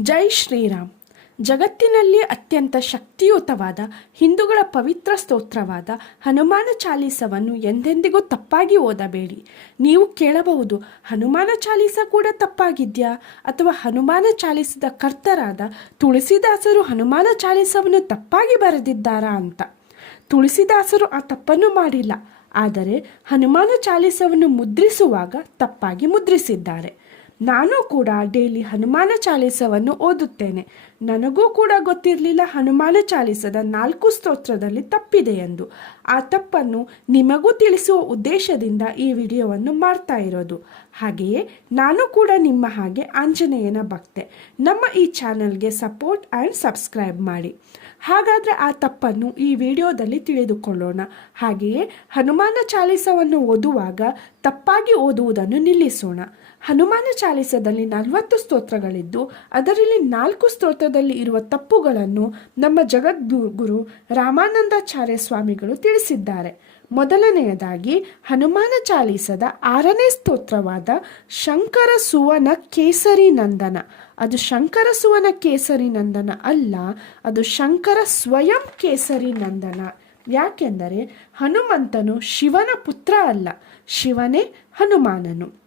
ಜೈ ಶ್ರೀರಾಮ್. ಜಗತ್ತಿನಲ್ಲಿ ಅತ್ಯಂತ ಶಕ್ತಿಯುತವಾದ, ಹಿಂದೂಗಳ ಪವಿತ್ರ ಸ್ತೋತ್ರವಾದ ಹನುಮಾನ ಚಾಲೀಸವನ್ನು ಎಂದೆಂದಿಗೂ ತಪ್ಪಾಗಿ ಓದಬೇಡಿ. ನೀವು ಕೇಳಬಹುದು, ಹನುಮಾನ ಚಾಲೀಸ ಕೂಡ ತಪ್ಪಾಗಿದೆಯಾ? ಅಥವಾ ಹನುಮಾನ ಚಾಲೀಸದ ಕರ್ತರಾದ ತುಳಸಿದಾಸರು ಹನುಮಾನ ಚಾಲೀಸವನ್ನು ತಪ್ಪಾಗಿ ಬರೆದಿದ್ದಾರಾ ಅಂತ. ತುಳಸಿದಾಸರು ಆ ತಪ್ಪನ್ನು ಮಾಡಿಲ್ಲ. ಆದರೆ ಹನುಮಾನ ಚಾಲೀಸವನ್ನು ಮುದ್ರಿಸುವಾಗ ತಪ್ಪಾಗಿ ಮುದ್ರಿಸಿದ್ದಾರೆ. ನಾನು ಕೂಡ ಡೈಲಿ ಹನುಮಾನ ಚಾಲೀಸವನ್ನು ಓದುತ್ತೇನೆ. ನನಗೂ ಕೂಡ ಗೊತ್ತಿರಲಿಲ್ಲ ಹನುಮಾನ ಚಾಲೀಸದ ನಾಲ್ಕು ಸ್ತೋತ್ರದಲ್ಲಿ ತಪ್ಪಿದೆ ಎಂದು. ಆ ತಪ್ಪನ್ನು ನಿಮಗೂ ತಿಳಿಸುವ ಉದ್ದೇಶದಿಂದ ಈ ವಿಡಿಯೋವನ್ನು ಮಾಡ್ತಾ ಇರೋದು. ಹಾಗೆಯೇ ನಾನು ಕೂಡ ನಿಮ್ಮ ಹಾಗೆ ಆಂಜನೇಯನ ಭಕ್ತೆ. ನಮ್ಮ ಈ ಚಾನಲ್ಗೆ ಸಪೋರ್ಟ್ ಆ್ಯಂಡ್ ಸಬ್ಸ್ಕ್ರೈಬ್ ಮಾಡಿ. ಹಾಗಾದರೆ ಆ ತಪ್ಪನ್ನು ಈ ವಿಡಿಯೋದಲ್ಲಿ ತಿಳಿದುಕೊಳ್ಳೋಣ. ಹಾಗೆಯೇ ಹನುಮಾನ ಚಾಲೀಸವನ್ನು ಓದುವಾಗ ತಪ್ಪಾಗಿ ಓದುವುದನ್ನು ನಿಲ್ಲಿಸೋಣ. ಹನುಮಾನ ಚಾಲೀಸದಲ್ಲಿ ನಲವತ್ತು ಸ್ತೋತ್ರಗಳಿದ್ದು, ಅದರಲ್ಲಿ ನಾಲ್ಕು ಸ್ತೋತ್ರದಲ್ಲಿ ಇರುವ ತಪ್ಪುಗಳನ್ನು ನಮ್ಮ ಜಗದ್ಗುರು ರಾಮಾನಂದಾಚಾರ್ಯ ಸ್ವಾಮಿಗಳು ತಿಳಿಸಿದ್ದಾರೆ. ಮೊದಲನೆಯದಾಗಿ, ಹನುಮಾನ ಚಾಲೀಸದ ಆರನೇ ಸ್ತೋತ್ರವಾದ ಶಂಕರ ಸುವನ ಕೇಸರಿ ನಂದನ. ಅದು ಶಂಕರ ಸುವನ ಕೇಸರಿ ನಂದನ ಅಲ್ಲ, ಅದು ಶಂಕರ ಸ್ವಯಂ ಕೇಸರಿ ನಂದನ. ಯಾಕೆಂದರೆ, ಹನುಮಂತನು ಶಿವನ ಪುತ್ರ ಅಲ್ಲ, ಶಿವನೇ ಹನುಮಾನನು.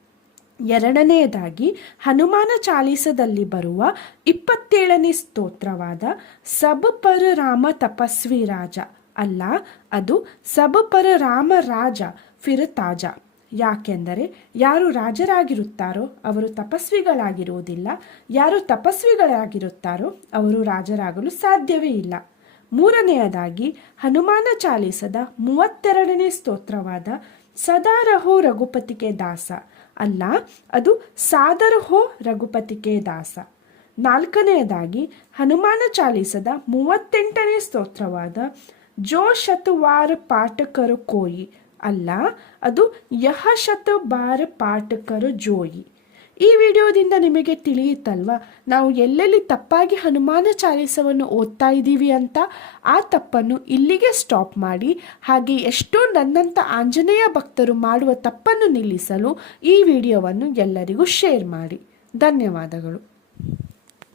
ಎರಡನೆಯದಾಗಿ, ಹನುಮಾನ ಚಾಲೀಸದಲ್ಲಿ ಬರುವ ಇಪ್ಪತ್ತೇಳನೇ ಸ್ತೋತ್ರವಾದ ಸಬ್ ಪರ ರಾಮ ತಪಸ್ವಿ ರಾಜ. ಅಲ್ಲ, ಅದು ಸಬ್ ಪರ ರಾಮ ರಾಜ ಫಿರತಾಜ. ಯಾಕೆಂದರೆ, ಯಾರು ರಾಜರಾಗಿರುತ್ತಾರೋ ಅವರು ತಪಸ್ವಿಗಳಾಗಿರುವುದಿಲ್ಲ. ಯಾರು ತಪಸ್ವಿಗಳಾಗಿರುತ್ತಾರೋ ಅವರು ರಾಜರಾಗಲು ಸಾಧ್ಯವೇ ಇಲ್ಲ. ಮೂರನೆಯದಾಗಿ, ಹನುಮಾನ ಚಾಲೀಸದ ಮೂವತ್ತೆರಡನೇ ಸ್ತೋತ್ರವಾದ ಸದಾರಹೋ ರಘುಪತಿಗೆ ದಾಸ. ಅಲ್ಲ, ಅದು ಸಾದರ ಹೋ ರಘುಪತಿಕೆ ದಾಸ. ನಾಲ್ಕನೆಯದಾಗಿ, ಹನುಮಾನ ಚಾಲೀಸದ ಮೂವತ್ತೆಂಟನೇ ಸ್ತೋತ್ರವಾದ, ಜೋ ಶತವಾರ ಪಾಠಕರು ಕೋಯಿ. ಅಲ್ಲ, ಅದು ಯಹ ಶತ ಬಾರ ಪಾಠಕರು ಜೋಯಿ. ಈ ವಿಡಿಯೋದಿಂದ ನಿಮಗೆ ತಿಳಿಯುತ್ತಲ್ವಾ? ನಾವು ಎಲ್ಲೆಲ್ಲಿ ತಪ್ಪಾಗಿ ಹನುಮಾನ ಚಾಲಿಸವನ್ನು ಓದ್ತಾ ಇದ್ದೀವಿ ಅಂತ, ಆ ತಪ್ಪನ್ನು ಇಲ್ಲಿಗೆ ಸ್ಟಾಪ್ ಮಾಡಿ, ಹಾಗೆ ಎಷ್ಟೋ ನನ್ನಂಥ ಆಂಜನೇಯ ಭಕ್ತರು ಮಾಡುವ ತಪ್ಪನ್ನು ನಿಲ್ಲಿಸಲು ಈ ವಿಡಿಯೋವನ್ನು ಎಲ್ಲರಿಗೂ ಶೇರ್ ಮಾಡಿ. ಧನ್ಯವಾದಗಳು.